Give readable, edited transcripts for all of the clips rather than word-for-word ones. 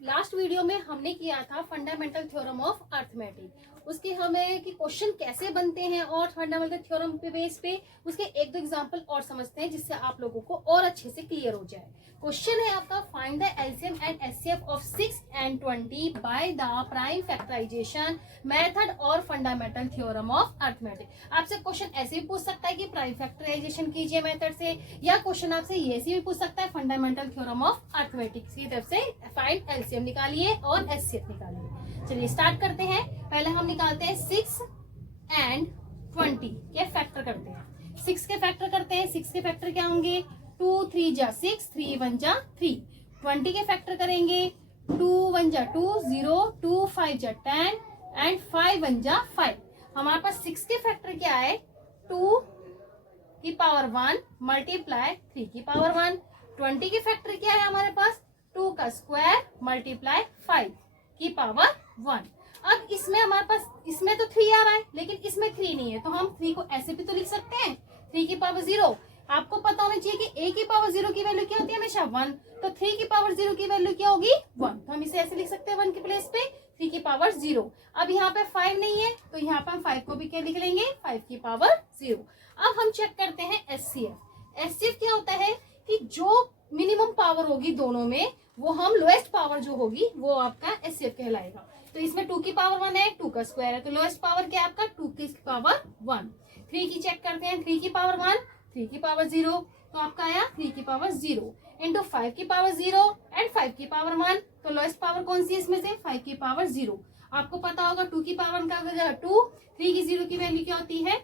Last video में हमने किया था फंडामेंटल थ्योरम ऑफ अर्थमेटिक। उसके हमें कि क्वेश्चन कैसे बनते हैं और फंडामेंटल थ्योरम पे बेस पे उसके एक दो एग्जांपल और समझते हैं जिससे आप लोगों को और अच्छे से क्लियर हो जाए। क्वेश्चन है आपका, find the LCM and HCF of 6 and 20 by the prime factorization method और फंडामेंटल थ्योरम ऑफ अर्थमेटिक। आपसे क्वेश्चन ऐसे भी पूछ सकता है कि प्राइम फैक्टराइजेशन कीजिए मेथड से, या क्वेश्चन आपसे ये भी पूछ सकता है फंडामेंटल थ्योरम ऑफ अर्थमेटिक की तरफ से फाइंड एलसीएम निकालिए और एचसीएफ निकालिए। चलिए स्टार्ट करते हैं। पहले हम निकालते हैं 6 and 20 के फैक्टर करते हैं। 6 के फैक्टर करते हैं। 6 के फैक्टर क्या होंगे? 2 3 जा 6, 3 1 जा 3। 20 के फैक्टर करेंगे 2 1 जा 2, 0 2 5 जा 10 एंड 5 1 जा 5। हमारे पास 6 के फैक्टर क्या है? 2 की पावर 1 मल्टीप्लाई 3 की पावर 1। 20 के फैक्टर क्या है हमारे पास? 2 का स्क्वायर मल्टीप्लाई 5 की पावर 1। अब इसमें हमारे पास, इसमें तो 3 आ रहा है लेकिन इसमें 3 नहीं है, तो हम 3 को ऐसे भी तो लिख सकते हैं 3 की पावर 0। आपको पता होना चाहिए कि a की पावर 0 की वैल्यू क्या होती है? हमेशा 1। तो 3 की पावर 0 की वैल्यू क्या होगी? 1। तो हम इसे ऐसे लिख सकते हैं 1 के प्लेस पे 3 की पावर 0। अब यहाँ पे 5 नहीं है तो यहाँ पे हम 5 को भी क्या लिख लेंगे? 5 की पावर 0। अब हम चेक करते हैं एचसीएफ। एचसीएफ क्या होता है कि जो मिनिमम पावर होगी दोनों में, वो हम लोएस्ट पावर जो होगी वो आपका एचसीएफ कहलाएगा। तो इसमें 2 की पावर 1 है, 2 का स्क्वायर है, तो लोएस्ट पावर क्या है आपका? 2 की पावर 1। 3 की चेक करते हैं। 3 की पावर 1, 3 की पावर 0, तो आपका आया 3 की पावर 0 इंटू 5 की पावर 0 एंड 5 की पावर 1। तो लोएस्ट पावर कौन सी है इसमें से? 5 की पावर 0। आपको पता होगा 2 की पावर का 2, 3 की 0 की वैल्यू क्या होती है?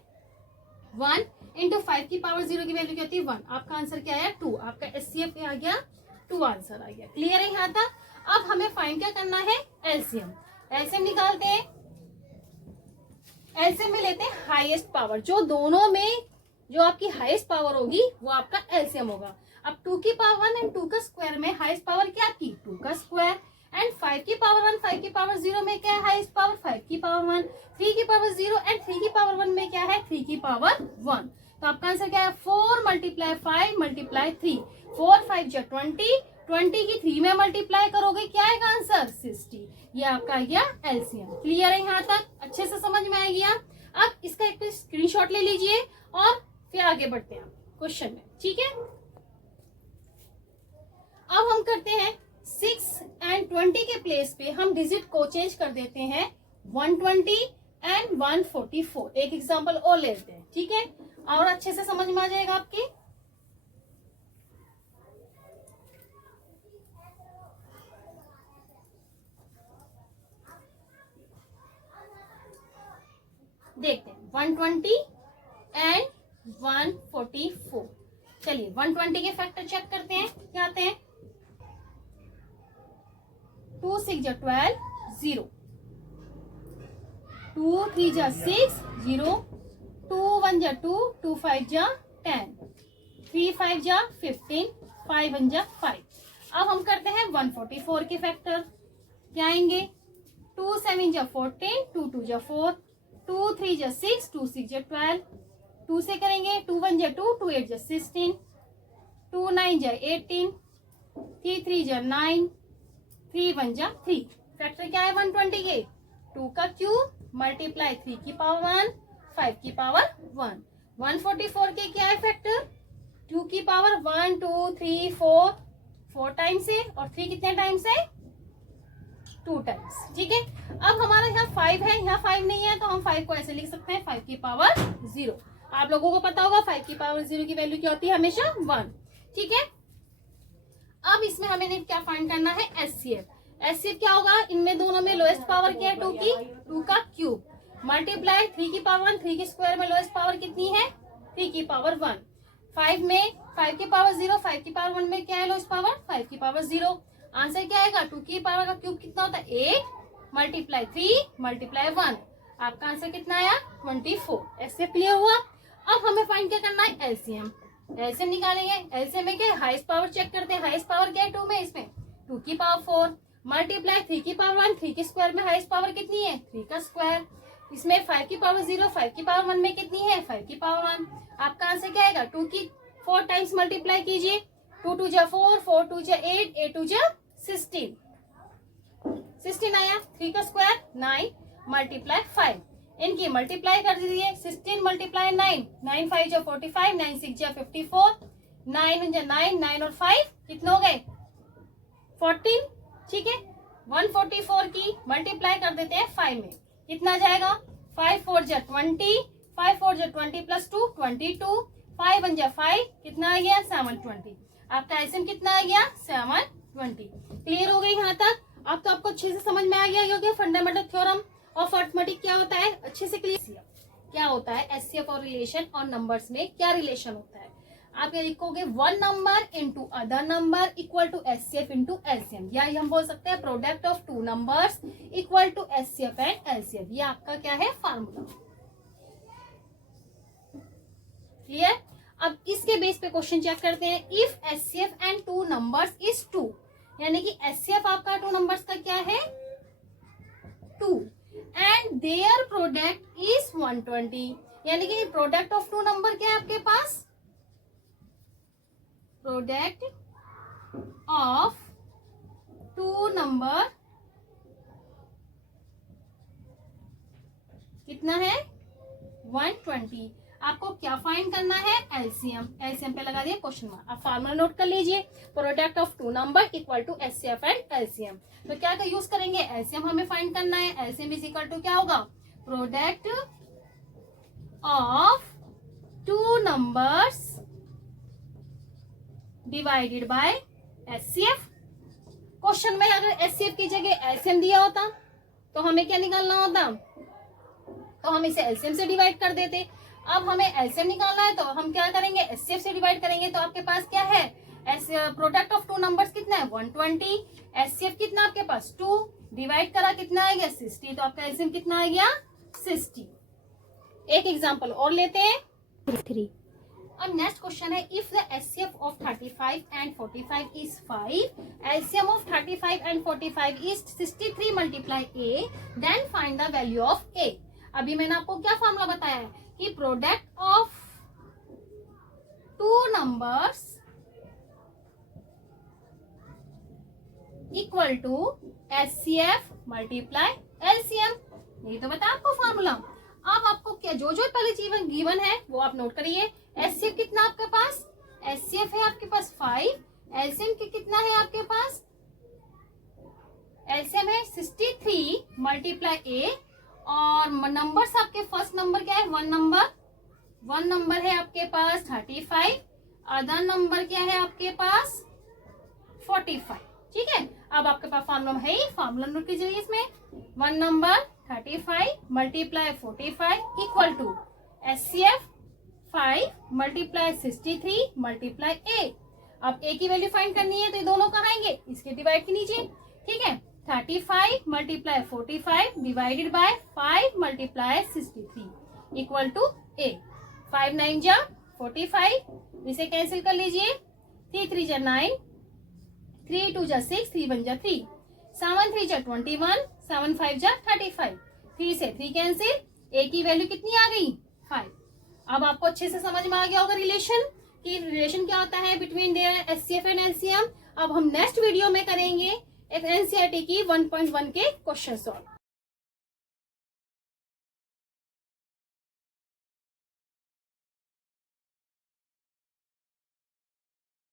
1 इंटू 5 की पावर 0 की वैल्यू क्या होती है? 1। आपका आंसर क्या आया? 2। आपका एचसीएफ आ गया 2 आंसर आ गया। क्लियर है यहाँ तक? अब हमें फाइंड क्या करना है? एलसीएम। एलसीएम निकालते हैं। एलसीएम में लेते हैं हाईएस्ट पावर, जो दोनों में जो आपकी हाईएस्ट पावर होगी वो आपका एलसीएम होगा। अब 2 की पावर 1 एंड 2 का स्क्वायर में हाईएस्ट पावर क्या आपकी? 2 का स्क्वायर एंड 5 की पावर 1, 5 की पावर 0 में क्या है हाईएस्ट पावर? 5 की पावर 1। 3 की पावर 0 एंड 3 की पावर 1 में क्या है? 3 की पावर 1। तो आपका आंसर क्या है? 4 मल्टीप्लाई 5 मल्टीप्लाई 3। 4 5 जा 20, 20 की 3 में मल्टीप्लाई करोगे क्या आएगा आंसर? 60। ये आपका आ गया एलसीएम। क्लियर है यहाँ तक? अच्छे से समझ में आ गया? अब इसका एक स्क्रीनशॉट ले लीजिए और फिर आगे बढ़ते हैं क्वेश्चन में, ठीक है? अब हम करते हैं 6 and 20 के प्लेस पे हम डिजिट को चेंज कर देते हैं 120 and 144। एक एग्जांपल और लेते हैं, ठीक है? और अच्छे से समझ में आ जाएगा आपके। देखते हैं 120 and 144। चलिए 120 के फैक्टर चेक करते हैं क्या आते हैं? 2 6 जा 12, 0 2 3 जा 6, 0 2 1 जा 2, 2 5 जा 10, 3 5 जा 15, 5 1 जा 5। अब हम करते हैं 144 के फैक्टर। क्या आएंगे? 2 7 जा 14, 2 2 जा 4, 2 3 जा 6, 2 6 जा 12। 2 से करेंगे 2 1 जा 2, 2 8 जा 16, 2 9 जा 18, 3 3 जा 9, 3 1 जा 3। फैक्टर क्या है 120 के? 2 का क्यूब मल्टीप्लाई 3 की पावर 1, 5 की पावर 1। 144 के क्या है फैक्टर? 2 की पावर 1 2 3 4, 4 टाइम्स है, और 3 कितने टाइम्स है? 2 टाइम्स। ठीक है, अब हमारा यहाँ 5 है, यहाँ 5 नहीं है, तो हम 5 को ऐसे लिख सकते हैं 5 की पावर 0। आप लोगों को पता होगा 5 की पावर 0 की वैल्यू क्या होती है? हमेशा 1। ठीक है, अब इसमें हमें क्या फाइंड करना है? एचसीएफ। एचसीएफ क्या होगा? इनमें दोनों में लोएस्ट पावर क्या है? 2 की, 2 का क्यूब मल्टीप्लाई 3 की पावर 1, 3 के स्क्वायर में लोएस्ट पावर कितनी है? 3 की पावर 1। 5 में 5 की पावर 0, 5 की पावर 1 में क्या है लोएस्ट पावर? 5 की पावर 0। आंसर क्या आएगा? 2 की पावर का क्यूब कितना होता है? 8 मल्टीप्लाई 3 मल्टीप्लाई 1। आपका आंसर कितना आया? 24। ऐसे क्लियर हुआ? अब हमें फाइंड क्या करना है? एलसीएम। एलसीएम निकालेंगे। एलसीएम में क्या है? हाईएस्ट पावर चेक करते हैं। हाईएस्ट पावर क्या है 2 में? इसमें 2 की पावर 4 मल्टीप्लाई 3 की पावर 1, 3 के स्क्वायर में हाईएस्ट पावर कितनी है? 3 का स्क्वायर। इसमें 5 की पावर 0, 5 की पावर 1 में कितनी है? 5 की पावर 1। आपका आंसर क्या आएगा? 2 की 4 टाइम्स मल्टीप्लाई कीजिए। 2 2 जा 4, 4 2 जा 8, 8 2 जा 16। 3 का स्क्वायर 9 मल्टीप्लाई 5, इनकी मल्टीप्लाई कर दीजिए। 16 मल्टीप्लाई 9, 9 5 जा 45, 9 6 जा 54, 9 जा 9, 9 और 5 कितने हो गए 14। ठीक है, 144 की मल्टीप्लाई कर देते हैं 5 में, कितना जाएगा 5 4 जा 20, 5 4 जा 20 प्लस 2 22, 5 1 जा 5 कितना आ गया 720। आपका एसएम कितना आ गया 720। क्लियर हो गई यहाँ तक? अब तो आपको अच्छे से समझ में आ गया क्योंकि फंडामेंटल थ्योरम ऑफ अर्थमेटिक क्या होता है, अच्छे से क्लियर क्या होता है एचसीएफ और रिलेशन और नंबर्स में क्या रिलेशन होता है। आप ये लिखोगे one number into other number equal to HCF into LCM, या हम बोल सकते हैं product of two numbers equal to HCF and LCM. ये आपका क्या है फार्मूला। क्लियर? अब इसके बेस पे क्वेश्चन चेक करते हैं। If HCF and two numbers is 2, यानी कि एचसीएफ आपका टू नंबर्स का क्या है 2 एंड देयर प्रोडक्ट इज 120, यानी कि प्रोडक्ट ऑफ टू नंबर क्या है आपके पास, प्रोडक्ट ऑफ टू नंबर कितना है 120। आपको क्या फाइंड करना है एलसीएम, एलसीएम पे लगा दिया क्वेश्चन मार्क। आप फार्मूला नोट कर लीजिए, product of two number equal to HCF and LCM. तो क्या यूज करेंगे, एलसीएम हमें फाइंड करना है। एलसीएम इज इक्वल टू क्या होगा, product of two numbers divided by HCF. Question में अगर एचसीएफ की जगह एलसीएम दिया होता तो हमें क्या निकालना होता, तो हम इसे एलसीएम से डिवाइड कर देते। अब हमें एलसीएम निकालना है तो हम क्या करेंगे एचसीएफ से डिवाइड करेंगे। तो आपके पास क्या है प्रोडक्ट ऑफ टू नंबर्स कितना है 120, एचसीएफ कितना आपके पास 2, डिवाइड करा कितना आ गया 60, तो आपका एलसीएम कितना आ गया 60। एक एग्जांपल और लेते हैं 3। अब नेक्स्ट क्वेश्चन है if the HCF of 35 and 45 is 5, LCM of 35 and 45 is 63 multiply A, then find the value of A. अभी मैंने आपको क्या फॉर्मूला बताया है कि product of two numbers equal to HCF multiply LCM, यही तो बताया आपको फॉर्मूला। अब आपको क्या जो पहले चीज गिवन है वो आप नोट करिए। एचसीएफ कितना आपके पास, एचसीएफ है आपके पास 5, एलसीएम कितना है आपके पास, एलसीएम है 63 मल्टीप्लाई ए, और नंबर्स आपके फर्स्ट नंबर क्या है 1 नंबर है आपके पास 35, अदर नंबर क्या है आपके पास 45। ठीक है, अब आपके पास फॉर्मूला है ही, फॉर्मूला नोट कीजिए इसमें 1 number 35 multiply 45 equal to HCF 5 multiply 63 multiply A. अब ए की वैल्यू फाइंड करनी है तो ये दोनों कहाँ आएंगे, इसके डिवाइड के नीचे। ठीक है, 35 multiply 45 divided by 5 multiply 63 equal to A. 5 9 जा 45, इसे कैंसिल कर लीजिए। 3 3 जा 9, 3 2 जा 6, 3 1 जा 3, 7 3 जा 21, 7 5 जा 35, 3 से 3 कैंसिल, ए की वैल्यू कितनी आ गई 5। अब आपको अच्छे से समझ में आ गया होगा रिलेशन कि रिलेशन क्या होता है between their HCF and LCM. अब हम नेक्स्ट वीडियो में करेंगे एक एनसीईआरटी की 1.1 के क्वेश्चन सॉल्व।